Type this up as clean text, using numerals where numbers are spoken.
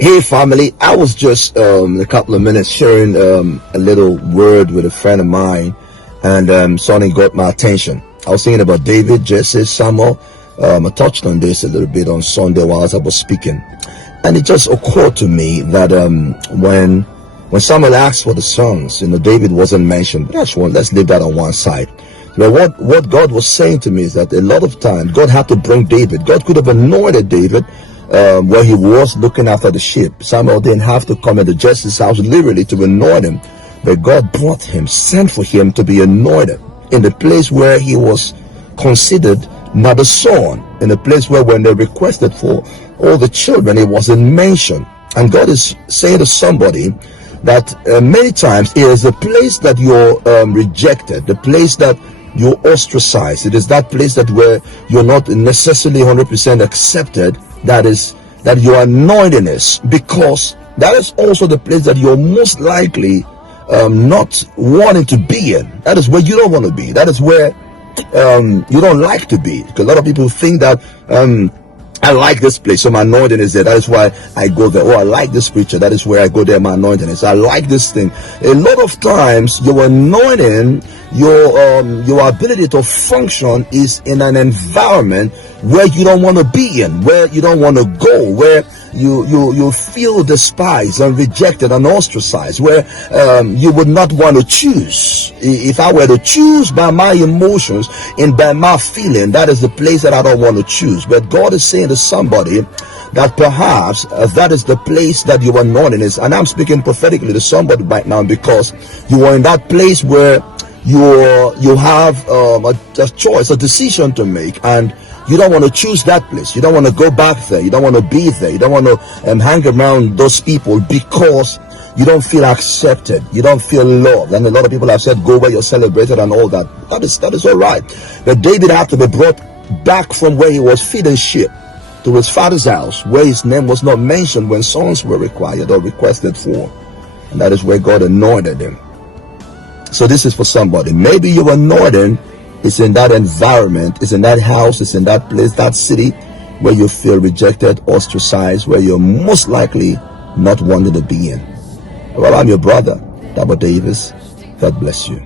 Hey family, I was just a couple of minutes sharing a little word with a friend of mine, and something got my attention. I was thinking about David, Jesse, Samuel. I touched on this a little bit on Sunday while I was speaking, and it just occurred to me that when Samuel asked for the sons, David wasn't mentioned. Let's leave that on one side. But what God was saying to me is that a lot of times God had to bring David. God could have anointed David where he was looking after the sheep. Samuel didn't have to come into Jesse's house literally to anoint him, but God brought him, sent for him to be anointed in the place where he was considered not a son, in the place where when they requested for all the children, it wasn't mentioned. And God is saying to somebody that many times it is the place that you're rejected, the place that you're ostracized. It is that place that where you're not necessarily 100% accepted. That your anointing is, because that is also the place that you're most likely not wanting to be in. That is where you don't want to be. That is where you don't like to be. Because a lot of people think that I like this place, so my anointing is there. That is why I go there. Oh, I like this preacher. That is where I go there. My anointing is. I like this thing. A lot of times, your anointing, your ability to function is in an environment where you don't want to be in, where you don't want to go, where you feel despised and rejected and ostracized, where you would not want to choose. If I were to choose by my emotions and by my feeling, that is the place that I don't want to choose. But God is saying to somebody that perhaps that is the place that your anointing is. And I'm speaking prophetically to somebody right now, because you are in that place where you have a choice, a decision to make, and you don't want to choose that place. You don't want to go back there. You don't want to be there. You don't want to hang around those people because you don't feel accepted. You don't feel loved. And a lot of people have said, go where you're celebrated and all that. That is all right. But David had to be brought back from where he was feeding sheep to his father's house, where his name was not mentioned when sons were required or requested for. And that is where God anointed him. So this is for somebody. Maybe your anointing is in that environment, is in that house, is in that place, that city where you feel rejected, ostracized, where you're most likely not wanted to be in. Well, I'm your brother, Dabo Davies. God bless you.